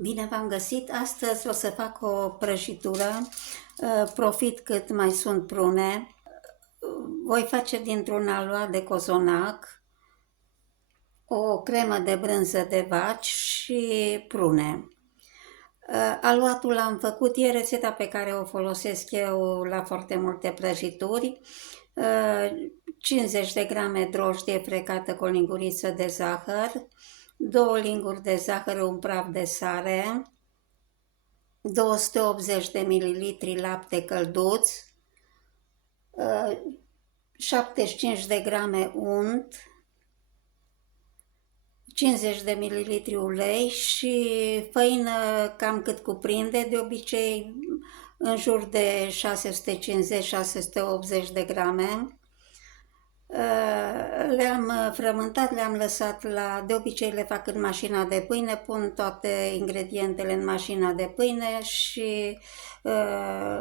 Bine v-am găsit! Astăzi o să fac o prăjitură, profit cât mai sunt prune. Voi face dintr-un aluat de cozonac, o cremă de brânză de vaci și prune. Aluatul l-am făcut, e rețeta pe care o folosesc eu la foarte multe prăjituri. 50 de grame drojdie frecată cu o linguriță de zahăr, 2 linguri de zahăr, un praf de sare, 280 de ml lapte călduț, 75 de grame unt, 50 de ml ulei și făină cam cât cuprinde, de obicei în jur de 650-680 de grame. Le-am frământat, le-am lăsat de obicei le fac în mașina de pâine, pun toate ingredientele în mașina de pâine și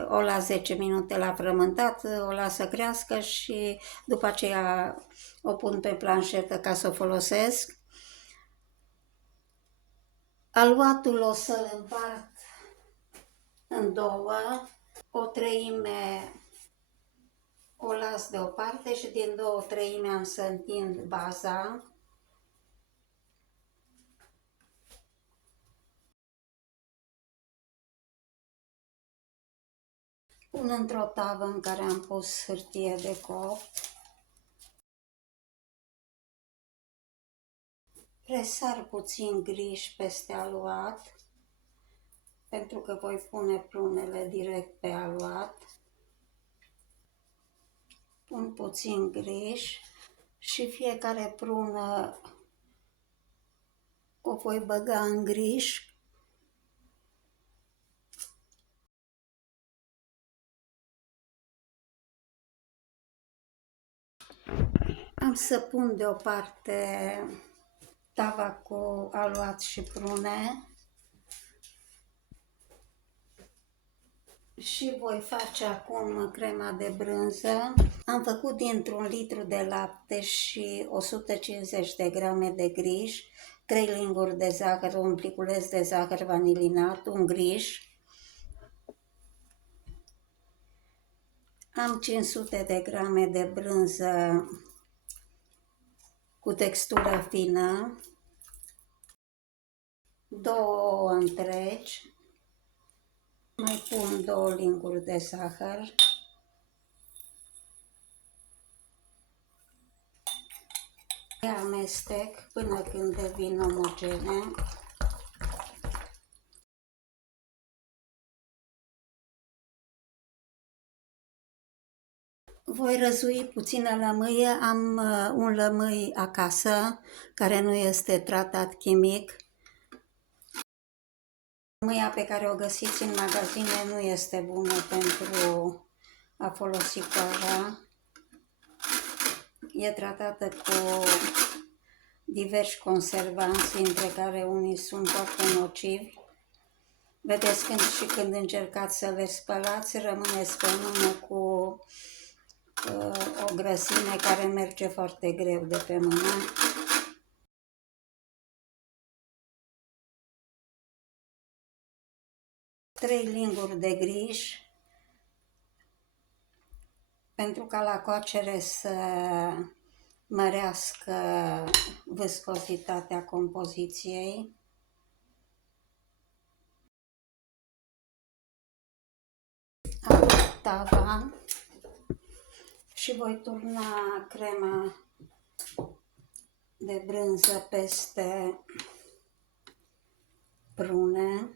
o las 10 minute la frământat, o las să crească și după aceea o pun pe planșetă ca să o folosesc. Aluatul o să-l împart în două, o treime o las deoparte și din 2/3 am să întind baza. Pun într-o tavă în care am pus hârtie de copt. Presar puțin griș peste aluat, pentru că voi pune prunele direct pe aluat. Pun puțin griș și fiecare prună o voi băga în griș. Am să pun deoparte tava cu aluat și prune și voi face acum crema de brânză. Am făcut dintr-1 litru de lapte și 150 de grame de griș, 3 linguri de zahăr, un pliculeț de zahăr vanilinat, un griș. Am 500 de grame de brânză cu textură fină, 2 ouă întregi, mai pun 2 linguri de zahăr, le amestec până când devin omogene. Voi răzui puțină lămâie, am un lămâi acasă care nu este tratat chimic. Lămâia pe care o găsiți în magazine nu este bună pentru a folosi coaja. E tratată cu diversi conservanți, între care unii sunt foarte nocivi. Vedeți, când încercați să le spălați, rămâneți pe mână cu o grăsime care merge foarte greu de pe mână. Trei linguri de griș, pentru ca la coacere să mărească viscozitatea compoziției. Am tava și voi turna crema de brânză peste prune,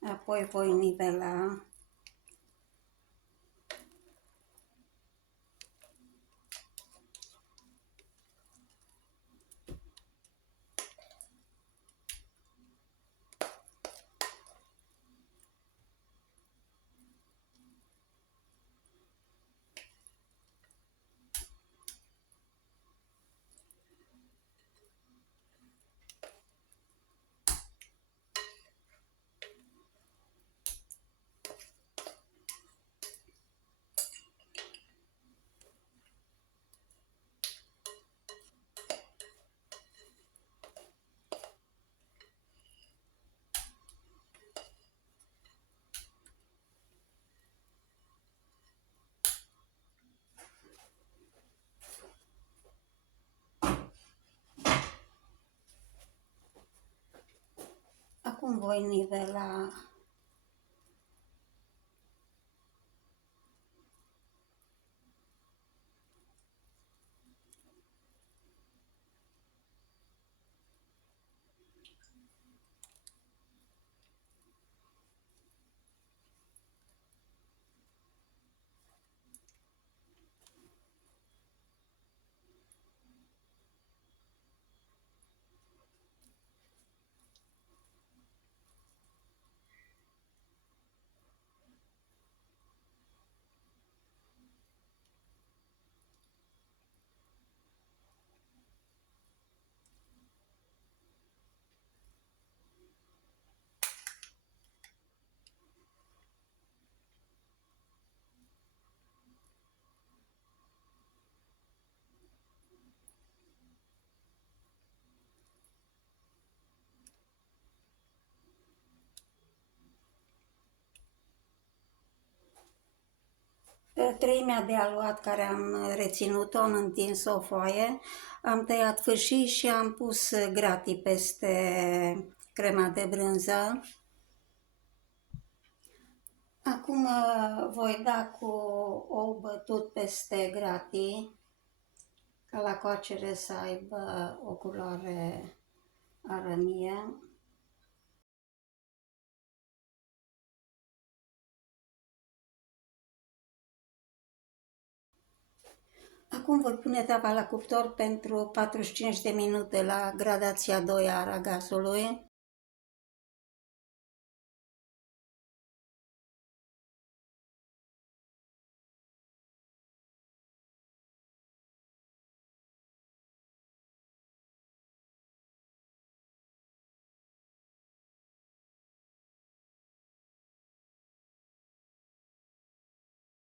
apoi voi nivela. Acum voi nivela treimea de aluat care am reținut-o, am întins o foaie, am tăiat fâșii și am pus gratii peste crema de brânză. Acum voi da cu ou bătut peste gratii, ca la coacere să aibă o culoare arămie. Acum voi pune tava la cuptor pentru 45 de minute la gradația 2 a aragazului.